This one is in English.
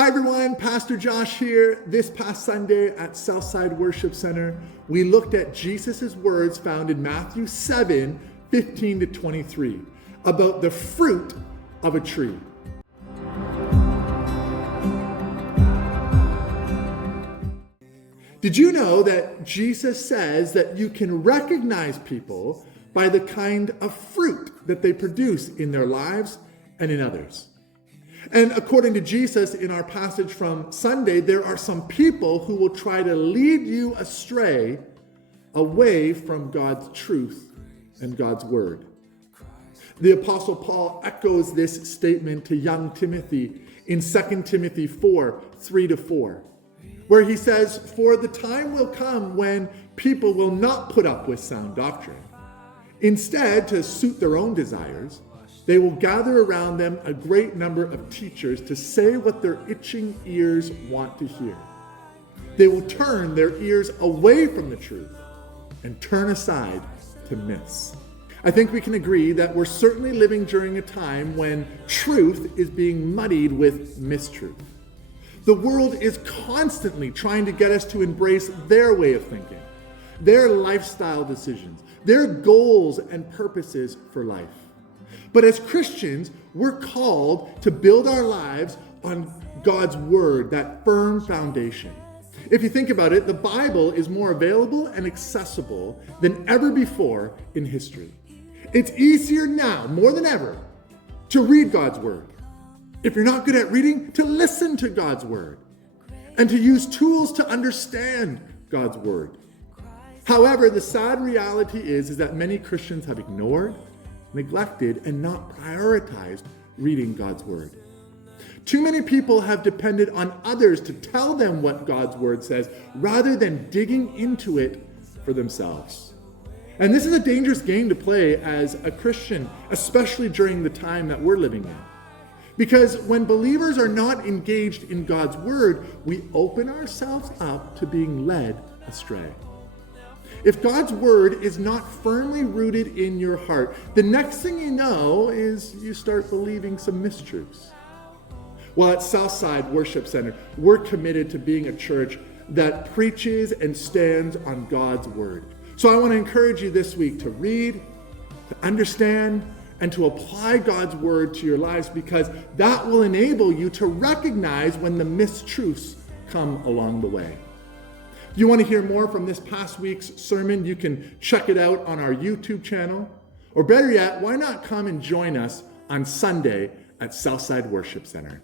Hi everyone, Pastor Josh here. This past Sunday at Southside Worship Center, we looked at Jesus' words found in Matthew 7:15-23 about the fruit of a tree. Did you know that Jesus says that you can recognize people by the kind of fruit that they produce in their lives and in others? And according to Jesus, in our passage from Sunday, there are some people who will try to lead you astray away from God's truth and God's word. The Apostle Paul echoes this statement to young Timothy in 2 Timothy 4:3-4, where he says, "For the time will come when people will not put up with sound doctrine. Instead, to suit their own desires, they will gather around them a great number of teachers to say what their itching ears want to hear. They will turn their ears away from the truth and turn aside to myths." I think we can agree that we're certainly living during a time when truth is being muddied with mistruth. The world is constantly trying to get us to embrace their way of thinking, their lifestyle decisions, their goals and purposes for life. But as Christians, we're called to build our lives on God's word, that firm foundation. If you think about it, the Bible is more available and accessible than ever before in history. It's easier now, more than ever, to read God's word. If you're not good at reading, to listen to God's word and to use tools to understand God's word. However, the sad reality is that many Christians have ignored, neglected, and not prioritized reading God's word. Too many people have depended on others to tell them what God's word says rather than digging into it for themselves. And this is a dangerous game to play as a Christian, especially during the time that we're living in. Because when believers are not engaged in God's word, we open ourselves up to being led astray. If God's word is not firmly rooted in your heart, the next thing you know is you start believing some mistruths. Well, at Southside Worship Center, we're committed to being a church that preaches and stands on God's word. So I want to encourage you this week to read, to understand, and to apply God's word to your lives, because that will enable you to recognize when the mistruths come along the way. If you want to hear more from this past week's sermon, you can check it out on our YouTube channel. Or better yet, why not come and join us on Sunday at Southside Worship Center?